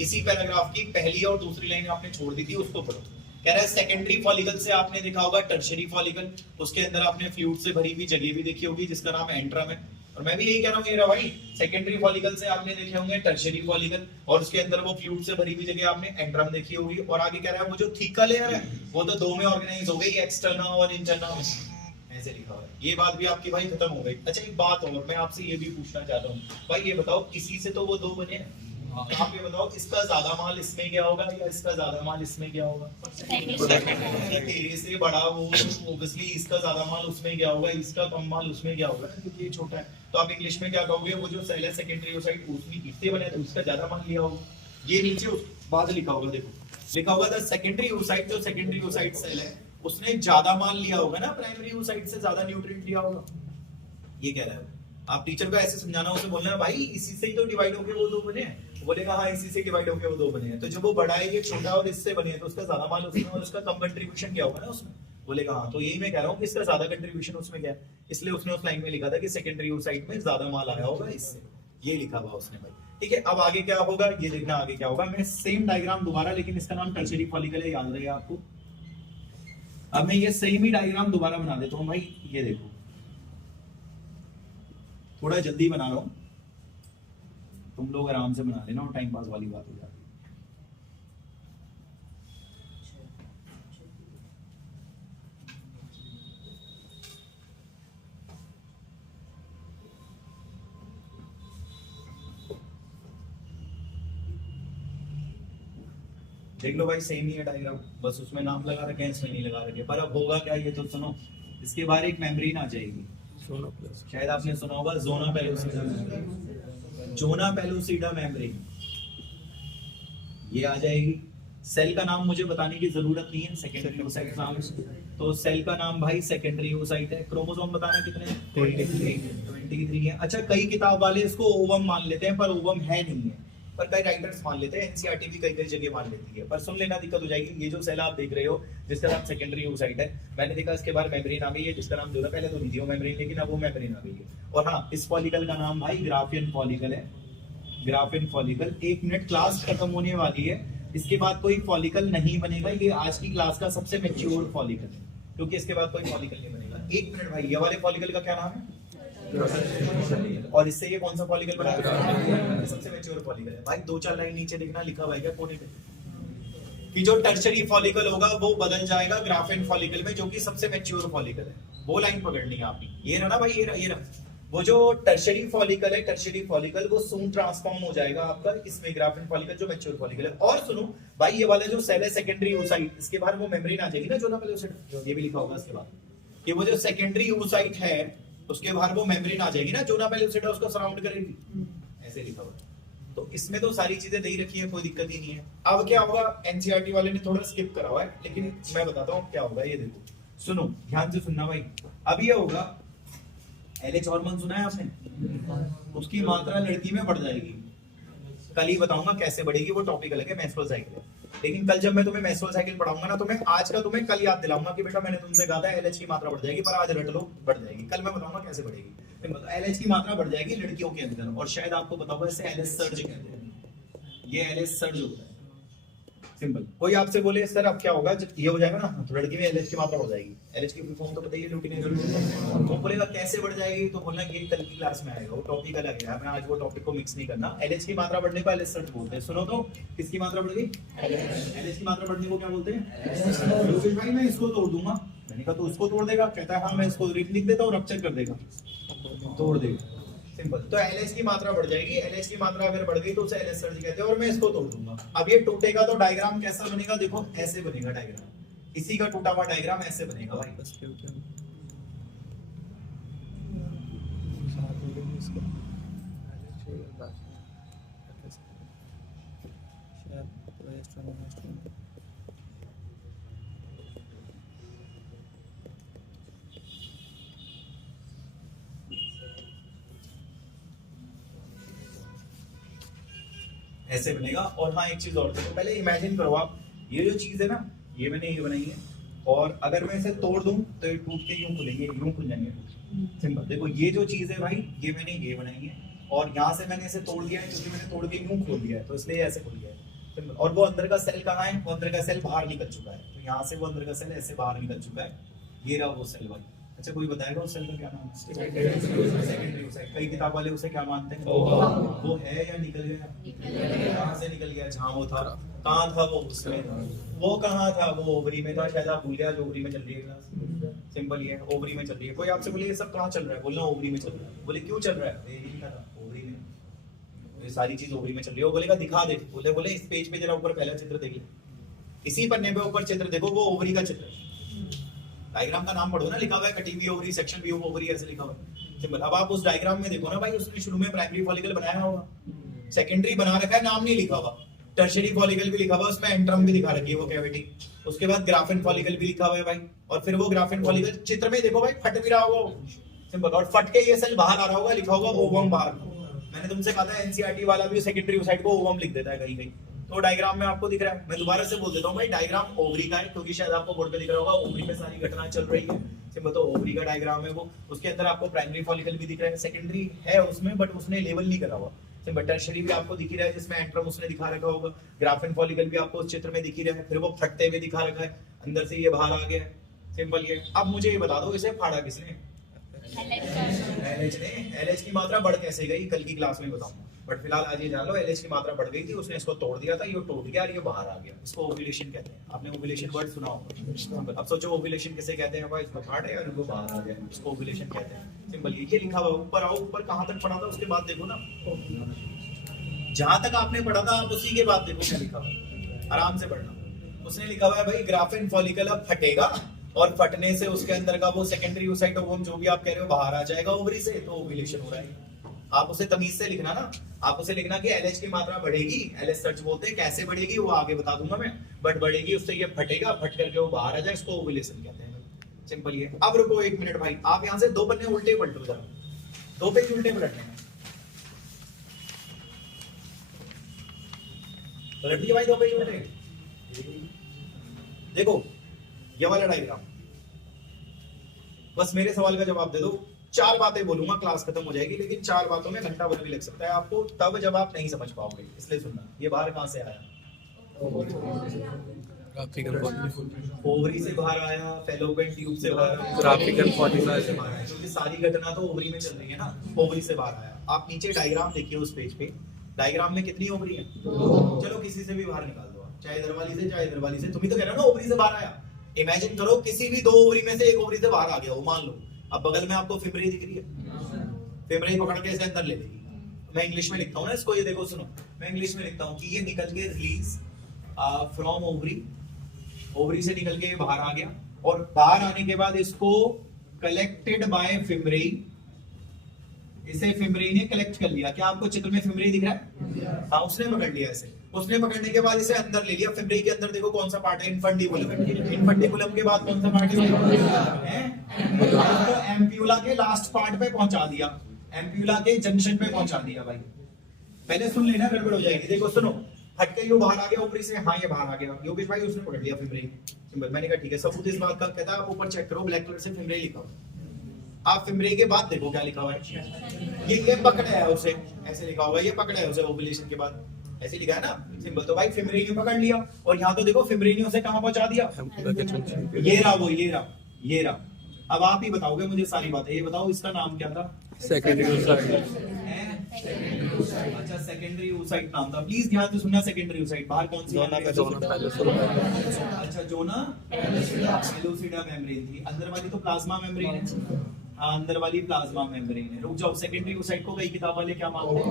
इसी पैराग्राफ की पहली और दूसरी लाइन आपने छोड़ दी थी, उसको पढ़ो। कह रहा है सेकेंडरी फॉलिकल से आपने देखा होगा टर्शियरी फॉलिकल, उसके अंदर आपने फ्लूइड से भरी हुई जगह भी देखी होगी जिसका नाम एंट्रम है। और मैं भी यही कह रहा हूँ मेरा भाई, सेकेंडरी फॉलिकल से आपने देखे होंगे टर्शियरी फॉलिकल, और उसके अंदर वो फ्लूइड से भरी हुई जगह आपने एंट्रम देखी होगी। और आगे कह रहा है वो जो थीका लेयर है वो तो 2 में ऑर्गेनाइज हो गई, एक्सटर्ना और इंटरना में, ऐसे लिखा हुआ है। ये बात भी आपकी भाई खत्म हो गई। अच्छा एक बात और मैं आपसे ये भी पूछना चाहता हूँ भाई, ये बताओ इसी से तो वो 2 बने हैं, आप ये बताओ इसका ज्यादा माल इसमें क्या होगा या इसका ज्यादा माल इसमें क्या होगा। तेरे से बड़ा वो ऑब्वियसली इसका ज्यादा माल उसमें क्या होगा, इसका कम माल उसमें क्या होगा, क्योंकि ये छोटा है। तो आप इंग्लिश में क्या कहोगे, वो जो सेल है सेकेंडरी oocyte उसमें इससे बने तो उसका ज्यादा माल लिया होगा। ये नीचे बाद लिखा होगा, देखो लिखा होगा द सेकेंडरी oocyte, जो सेकेंडरी oocyte सेल है उसने ज्यादा माल लिया होगा ना, प्राइमरी oocyte से ज्यादा न्यूट्रिएंट लिया होगा। ये कह रहा है। आप टीचर को ऐसे समझाना, उसे बोलना है भाई इसी से ही तो डिवाइड होके वो 2 बने हैं। बोलेगा हाँ इसी से डिवाइड होके वो 2 बने हैं। तो जब वो बड़ा है ये छोटा और इससे बने हैं तो उसका ज्यादा माल उसमें और उसका कम कंट्रीब्यूशन क्या होगा ना उसमें। बोलेगा हाँ, तो यही मैं कह रहा हूँ कि इसका ज्यादा कंट्रीब्यूशन उसमें क्या है, इसलिए उसने उस लाइन में लिखा था कि सेकेंडरी oocyte में ज्यादा माल आया होगा इससे, ये लिखा हुआ उसने भाई। ठीक है, अब आगे क्या होगा ये देखना, आगे क्या होगा। मैं सेम डायग्राम दोबारा, लेकिन इसका नाम टर्शियरी फॉलिकल है, याद रहे आपको। अब मैं ये सेम ही डायग्राम दोबारा बना देता हूँ भाई। ये देखो थोड़ा जल्दी बना रहा हूं, तुम लोग आराम से बना लेना और टाइम पास वाली बात हो जाती है। देख लो भाई सेम ही है डायग्राम, बस उसमें नाम लगा रखे हैं, इसमें नहीं लगा रखे। पर अब होगा क्या ये तो सुनो। इसके बाहर एक मेम्ब्रेन आ जाएगी, शायद आपने सुना होगा जोना पेलोसा। जोना पेलुसिडा मेम्ब्रेन, ये आ जाएगी। सेल का नाम मुझे बताने की जरूरत नहीं है, सेकेंडरी oocyte नाम है, तो सेल का नाम भाई सेकेंडरी oocyte है। क्रोमोसोम बताना कितने हैं? 23 है। अच्छा, कई किताब वाले इसको ओवम मान लेते हैं, पर ओवम है नहीं है, पर कई राइटर्स मान लेते हैं, एनसीईआरटी भी कई कई जगह मान लेती है, पर सुन लेना दिक्कत हो जाएगी। ये जो सेल आप देख रहे हो जिसका नाम सेकेंडरी oocyte है, मैंने देखा इसके बाहर मेम्ब्रेन आ गई है जिसका नाम जो था पहले तो नहीं थी वो मेम्ब्रेन, लेकिन अब वो मेम्ब्रेन आ गई है। और हाँ, इस फॉलिकल का नाम भाई ग्राफियन फॉलिकल है, ग्राफियन फॉलिकल। 1 मिनट क्लास खत्म होने वाली है, इसके बाद कोई फॉलिकल नहीं बनेगा। ये आज की क्लास का सबसे मैच्योर फॉलिकल है, क्योंकि इसके बाद कोई फॉलिकल नहीं बनेगा। 1 मिनट भाई, ये वाले फॉलिकल का क्या नाम है? और इससे ये कौन सा फॉलिकल बना है? सबसे मैच्योर फॉलिकल है भाई। 2-4 लाइन नीचे देखना, लिखा हुआ है क्या कोने पे कि जो टर्शरी फॉलिकल होगा वो बदल जाएगा ग्राफियन फॉलिकल में, जो कि सबसे मैच्योर फॉलिकल है। वो लाइन पकड़नी है आपने। ये रहा ना भाई, ये रहा वो जो टर्शरी फॉलिकल है, टर्शरी फॉलिकल वो सून ट्रांसफॉर्म हो जाएगा आपका इसमें ग्राफियन फॉलिकल जो मैच्योर फॉलिकल है। और सुनो भाई, ये वाला जो सेल है सेकेंडरी oocyte, इसके बाहर वो मेम्ब्रेन आ जाएगी ना, जो ना पहले उसे ये भी लिखा होगा इसके बाद कि वो जो सेकेंडरी oocyte है उसके बाहर वो मेम्ब्रेन आ जाएगी ना, जो ना पहले उसे उसको सराउंड करेगी, ऐसे लिखा हुआ है। तो इसमें तो सारी चीजें दे ही रखी है, कोई दिक्कत ही नहीं है। अब क्या होगा, एनसीईआरटी वाले ने थोड़ा स्किप करा हुआ है, लेकिन मैं बताता हूँ क्या होगा। ये देखो, सुनो ध्यान से सुनना भाई। अब ये होगा LH हार्मोन, सुना है आपने? उसकी मात्रा लड़की में बढ़ जाएगी। कल ही बताऊंगा कैसे बढ़ेगी, वो टॉपिक अलग है, मेंस्ट्रुअल साइकिल है। लेकिन कल जब मैं तुम्हें मेंस्ट्रुअल साइकिल पढ़ाऊंगा ना, तो मैं आज का तुम्हें कल याद दिलाऊंगा कि बेटा मैंने तुमसे कहा था LH की मात्रा बढ़ जाएगी, पर आज रट लो बढ़ जाएगी। कल मैं बताऊंगा कैसे बढ़ेगी। LH की मात्रा बढ़ जाएगी लड़कियों के अंदर, और शायद आपको पता होगा इसे LH सर्ज कहते हैं। ये LH सर्ज होता है, सिंपल। कोई आपसे बोले सर अब क्या होगा जब ये हो जाएगा ना, तो लड़की में LH की मात्रा बढ़ जाएगी। LH की फुल फॉर्म तो बताइए, ल्यूटिनाइल। वो बोलेगा कैसे बढ़ जाएगी, तो बोलना ये कल की क्लास में आएगा, वो टॉपिक अलग है, मैं आज वो टॉपिक को मिक्स नहीं करना। LH की मात्रा बढ़ने को LH सर्ज बोलते हैं। सुनो तो, किसकी मात्रा बढ़ गई? LH की मात्रा बढ़ने को क्या बोलते हैं? लोकेश भाई मैं इसको तोड़ दूंगा। मैंने कहा तो उसको तोड़ देगा? कहता है हाँ मैं इसको लिख देता हूँ, रप्चर कर देगा, तोड़ देगा, सिंपल। तो LH की मात्रा बढ़ जाएगी। LH की मात्रा अगर बढ़ गई तो उसे LH सर्ज कहते हैं, और मैं इसको तोड़ दूंगा। अब ये टूटेगा तो डायग्राम कैसा बनेगा, देखो ऐसे बनेगा डायग्राम। इसी का टूटा हुआ डायग्राम ऐसे बनेगा भाई। ऐसे बनेगा। और हाँ एक चीज और देखो, पहले इमेजिन करो आप, ये जो चीज है ना, ये मैंने ये बनाई है, और अगर मैं इसे तोड़ दूं तो ये टूट के यूं खुलेंगे, यूं खुल जाएंगे, सिंपल। देखो ये जो चीज है भाई, ये मैंने ये बनाई है, और यहाँ से मैंने इसे तोड़ दिया है, क्योंकि मैंने तोड़ के यूं खोल दिया है, तो इसलिए ऐसे खुल गया है, सिंपल। और वो अंदर का सेल कहाँ है? वो अंदर का सेल बाहर निकल चुका है, तो यहाँ से वो अंदर का सेल ऐसे बाहर निकल चुका है। ये रहा वो सेल भाई। अच्छा कोई बताएगा उस सेल का क्या नाम है? Secondary oocyte। कई किताब वाले उसे क्या मानते हैं? वो है या निकल गया? कहाँ से निकल गया? जहाँ वो था। कहाँ था वो? उसमें। वो कहाँ था? वो ओवरी में था, शायद आप भूल गया। जो ओवरी में चल रही है क्लास, सिंपल ये ओवरी में चल रही है। कोई आपसे बोले ये सब कहाँ चल रहा है, बोलना ओवरी में चल रहा है। बोले क्यों चल रहा है? ये लिखा था ओवरी में, ये सारी चीज ओवरी में चल रही है। वो बोलेगा दिखा दे, बोले इस पेज पे जरा ऊपर पहला चित्र देख ले, इसी पन्ने पे ऊपर चित्र देखो, वो ओवरी का चित्र है। डायग्राम का नाम पढ़ो ना, लिखा हुआ है cutting view ovary, section view ovary, ऐसे लिखा हुआ है, सिंपल। अब आप उस डायग्राम में देखो ना भाई, उसने शुरू में प्राइमरी फॉलिकल बनाया होगा, सेकेंडरी बना रखा है, नाम नहीं लिखा हुआ। टर्शियरी फॉलिकल भी लिखा हुआ, उसमें एंट्रम भी दिखा रखी है वो कैविटी। उसके बाद ग्राफिन फॉलिकल भी लिखा हुआ है भाई, और फिर वो ग्राफिन फॉलिकल चित्र में देखो भाई फट भी रहा होगा, सिंपल। और फट के ये सेल बाहर आ रहा होगा, लिखा होगा ओवम बाहर। मैंने तुमसे कहा था एनसीईआरटी वाला भी सेकेंडरी oocyte को ओवम लिख देता है कहीं कहीं, तो डायग्राम में आपको दिख रहा है। मैं दोबारा से बोल देता हूँ भाई, डायग्राम ओवरी का है, क्योंकि शायद आपको बोर्ड पे दिख रहा होगा ओवरी में सारी घटना चल रही है, सिंपल। तो ओवरी का डायग्राम है वो, उसके अंदर आपको प्राइमरी फॉलिकल भी दिख रहा है, सेकेंडरी है उसमें बट उसने लेवल नहीं करा हुआ, सिंपल। टर्शियरी भी आपको दिख ही रहा है, जिसमें एंट्रम उसने दिखा रखा होगा। ग्राफिन फॉलिकल भी आपको उस चित्र में दिख ही रहा है, फिर वो फटते हुए दिखा रखा है, अंदर से ये बाहर आ गया है, सिंपल ये। अब मुझे ये बता दो, इसे फाड़ा किसने? LH ने। LH की मात्रा बढ़ कैसे गई, कल की क्लास में बताऊंगा, बट फिलहाल आज ये जान लो LH की मात्रा बढ़ गई थी, उसने इसको तोड़ दिया था, ये टूट गया और ये बाहर आ गया। इसको ओव्यूलेशन कहते हैं। आपने ओव्यूलेशन वर्ड सुना होगा। अब सोचो ओव्यूलेशन किसे कहते हैं भाई? इसको फाड़ है और इनको बाहर आ गया, इसको ओव्यूलेशन कहते हैं, सिंपल। ये लिखा हुआ ऊपर आओ, ऊपर कहां तक पढ़ा था उसके बाद देखो ना, जहां तक आपने पढ़ा था आप उसी के बाद देखो क्या लिखा हुआ, आराम से पढ़ना। उसने लिखा हुआ है भाई ग्राफिन फॉलिकल अब फटेगा, और फटने से उसके अंदर का वो सेकेंडरी oocyte ओवम जो भी आप कह रहे हो बाहर आ जाएगा ओवरी से, तो ओव्यूलेशन हो रहा है। आप उसे तमीज से लिखना ना, आप उसे लिखना कि LH की मात्रा बढ़ेगी, LH सच बोलते हैं, कैसे बढ़ेगी वो आगे बता दूंगा मैं, बट बढ़ेगी उससे ये फटेगा, फट करके वो बाहर आ जाए, इसको ओवुलेशन कहते हैं। सिंपल ये। अब रुको 1 मिनट भाई, आप यहाँ से 2 पन्ने उल्टे पलटो जरा, 2 पेज उल्टे पलटने हैं, पलट दिए भाई 2 पेज उल्टे। देखो ये वाला डायग्राम, बस मेरे सवाल का जवाब दे दो। 4 बातें बोलूंगा, क्लास खत्म हो जाएगी, लेकिन 4 बातों में घंटा भर भी लग सकता है आपको, तब जब आप नहीं समझ पाओगे, इसलिए सुनना। ये बाहर कहां से आया? ओवरी से बाहर आया, फैलोपियन ट्यूब से बाहर आया, ग्राफिकल फॉर्मूला से बाहर आया, क्योंकि सारी घटना तो ओवरी में चल रही है ना, ओवरी से बाहर आया। आप नीचे डायग्राम देखिए उस पेज पे, डायग्राम में कितनी ओवरी है? चलो किसी से भी बाहर निकाल दो, चाहे इधर वाली से चाहे इधर वाली से, तुम ही तो कह रहे हो ना ओवरी से बाहर आया। इमेजिन करो किसी भी 2 ओवरी में से 1 ओवरी से बाहर आ गया हो, मान लो। अब बगल में आपको फिमरी दिख रही है, फिमरी पकड़ के इसे अंदर ले लेगी। मैं इंग्लिश में लिखता हूँ ना इसको, ये देखो सुनो, मैं इंग्लिश में लिखता हूँ कि ये निकल के रिलीज फ्रॉम ओवरी, ओवरी से निकल के बाहर आ गया, और बाहर आने के बाद इसको कलेक्टेड बाय फिमरी, इसे फिमरी ने कलेक्ट कर लिया। क्या आपको चित्र में फिमरी दिख रहा है? हाँ, उसने पकड़ लिया इसे, उसने पकड़ने के बाद इसे अंदर ले लिया। फिमरी के अंदर देखो कौन सा पार्ट है? इनफंडिबुलम। इनफंडिबुलम के बाद कौन सा पार्ट है? तो एम्प्यूला के लास्ट पार्ट पे पहुंचा दिया, एम्प्यूला के जंक्शन पे पहुंचा दिया। भाई पहले सुन लेना, गड़बड़ हो जाएगी। देखो सुनो, हट के ये बाहर आ गया ऊपरी से, हाँ ये बाहर आ गया, योगेश भाई उसने पकड़ लिया फिमरी। सिंपल। मैंने कहा ठीक है, सबूत इस बात का कहता है, आप ऊपर चेक करो, ब्लैक कलर से फिमरी लिखा हुआ। आप फिमरी के बाद देखो क्या लिखा हुआ है, ये पकड़ा है उसे, ऐसे लिखा हुआ है, ये पकड़ा है उसे ओवुलेशन के बाद, ऐसे लिखा है ना, सिंपल। तो भाई फिमरी ने पकड़ लिया, और यहाँ तो देखो फिमरी ने उसे कहाँ पहुंचा दिया, ये रहा वो, ये रहा, ये रहा। अब आप ही बताओगे मुझे सारी बातें, ये बताओ इसका नाम क्या था? Secondary side. अच्छा, सेकेंडरी oocyte नाम था। प्लीज ध्यान से सुनना, सेकेंडरी oocyte बाहर कौन सी? अच्छा, जोना पेलुसिडा मेम्ब्रेन थी, अंदर वाली तो प्लाज्मा मेम्ब्रेन है। हाँ, अंदर वाली प्लाज्मा मेम्ब्रेन है। रुक जाओ, सेकेंडरी oocyte को कई किताब वाले क्या मानते हैं?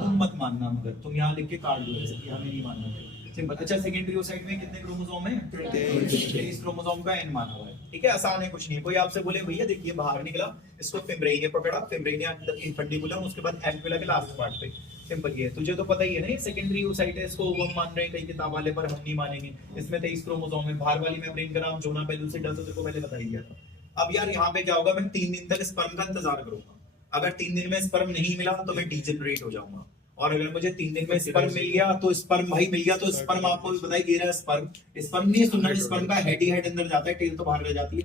तुम मत मानना, मगर तुम यहाँ लिख के काट दो, ऐसे हमें नहीं मानना। सिंपल। अच्छा, सेकेंडरी oocyte में कितने क्रोमोसोम है? 23 क्रोमोसोम का n माना हुआ है। ठीक है, आसान है, कुछ नहीं है। कोई आपसे बोले भैया देखिए बाहर निकला, इसको फिमरी ने पकड़ा, फिमरी ने इनफंडिबुलम, उसके बाद एम्प्यूला के लास्ट पार्ट पे। सिंपल। ये तुझे तो पता ही है ना, ये सेकेंडरी oocyte है, इसको ओवम मान रहे हैं कई किताब वाले, पर हम नहीं मानेंगे। इसमें 23 क्रोमोसोम है। बाहर वाली मेम्ब्रेन का नाम जोना पेलुसिडा, तो देखो पहले बता ही दिया था। अब यार यहाँ पे क्या होगा, मैं 3 दिन तक स्पर्म का इंतजार करूंगा। अगर 3 दिन में स्पर्म नहीं मिला तो मैं डीजेनरेट हो जाऊंगा, और अगर मुझे 3 दिन में स्पर्म मिल गया तो स्पर्म भाई मिल गया तो स्पर्म आपको भी बताइए, ये रहा स्पर्म। स्पर्म नहीं सुनना, स्पर्म का हेड ही हेड अंदर जाता है, टेल तो बाहर रह जाती है।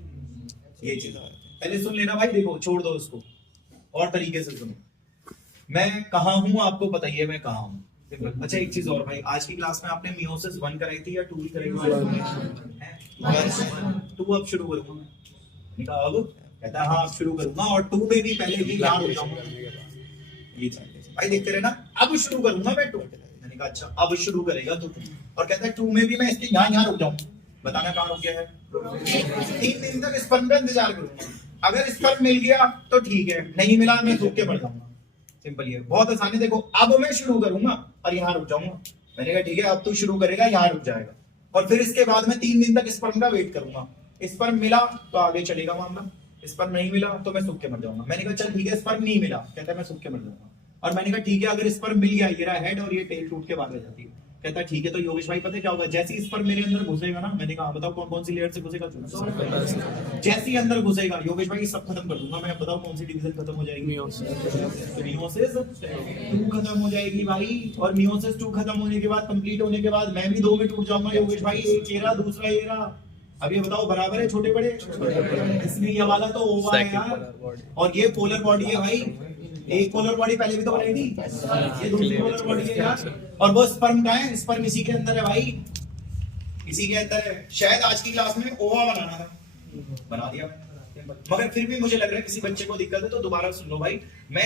ये चीज पहले सुन लेना भाई। देखो छोड़ दो उसको, और तरीके से सुनो। मैं कहाँ हूँ आपको पता ही है, मैं कहाँ हूँ। अच्छा, एक चीज और भाई, आज की क्लास में आपने मियोसिस 1 कराई थी या 2 भी कराई थी? 2 अब शुरू करूंगा मैं। अब कहता है हाँ अब शुरू करूंगा, और 2 में भी पहले भी याद हो जाऊंगा। ये भाई देखते रहे ना, अब शुरू करूंगा मैं 2। मैंने कहा अच्छा अब शुरू करेगा तो, और कहता है 2 में भी मैं इसके यहाँ रुक जाऊंगा। बताना कहाँ रुक गया है? 3 दिन तक स्पर्म का इंतजार करूंगा। अगर स्पर्म मिल गया तो ठीक है, नहीं मिला मैं सूख के मर जाऊंगा। सिंपल। ये बहुत आसान है। देखो अब मैं शुरू करूंगा और यहाँ रुक जाऊंगा। मैंने कहा ठीक है, अब तू शुरू करेगा, यहाँ रुक जाएगा, और फिर इसके बाद में 3 दिन तक स्पर्म का वेट करूंगा। स्पर्म मिला तो आगे चलेगा मामला, स्पर्म नहीं मिला तो मैं सूख के मर जाऊंगा। मैंने कहा चल ठीक है, स्पर्म नहीं मिला, कहता है मैं सूख के मर जाऊंगा। और मैंने कहा ठीक है, अगर स्पर्म मिल गया, ये रहा हेड और ये टेल टूट के बाहर रह जाती है। कहता है ठीक है, तो योगेश भाई पता है क्या होगा? जैसे ही स्पर्म मेरे अंदर घुसेगा ना, मैंने कहा बताओ कौन कौन सी लेयर से घुसेगा? जैसे ही अंदर घुसेगा योगेश भाई सब खत्म कर दूंगा मैं। बताओ कौन सी डिवीजन खत्म हो जाएगी? मियोसिस 2 खत्म हो जाएगी भाई, और मियोसिस 2 खत्म होने के बाद, कंप्लीट होने के बाद मैं भी 2 में टूट जाऊंगा योगेश भाई। एक ये रहा, दूसरा ये रहा। अब ये बताओ बराबर है छोटे बड़े? इसमें ये वाला तो ओवा है यार, और ये पोलर बॉडी है भाई। एक पोलर बॉडी पहले भी तो बनाई थी, ये दूसरी पोलर बॉडी है यार। और वो स्पर्म का है, स्पर्म इसी के अंदर है भाई, इसी के अंदर है। शायद आज की क्लास में ओवा बनाना था, बना दिया मैंने, मगर फिर भी मुझे लग रहा है किसी बच्चे को दिक्कत है, तो दोबारा सुन लो भाई। मैं